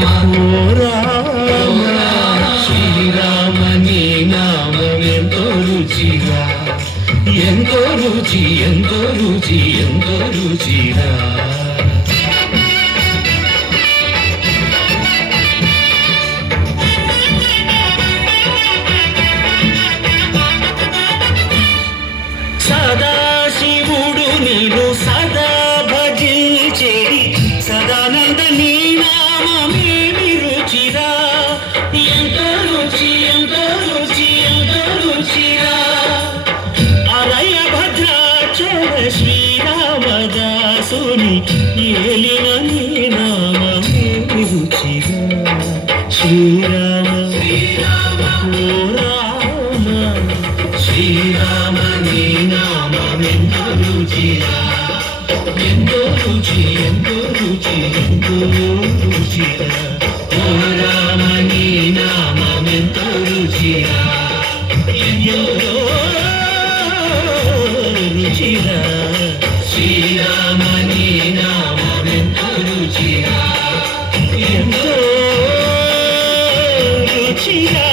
ఓ రామ శ్రీరామ నీ నామం ఎంతో రుచిరా ఎంతో రుచి ఎంతో రుచి ఎంతో రుచిరా సదాశివుడు నీను సదా భజించేది సదానంద నీ నామమేమి రుచిరా ఎంతో రుచి ఎంతో రుచి ఎంతో రుచిరా అరయ భద్రాచల శ్రీరామదాసుని ఏలిన నీ నామమేమి రుచిరా శ్రీరామ ఓ రామ శ్రీరామ నీ నామం ఎంతో రుచిరా ఎంతో రుచి ఎంతో రుచి ఎంతో రుచిరా ఓ రామ నీ నామం ఎంతో రుచిరా ఎంతో రుచిరా శ్రీరామ నీ నామం ఎంతో రుచిరా ఎంతో రుచిరా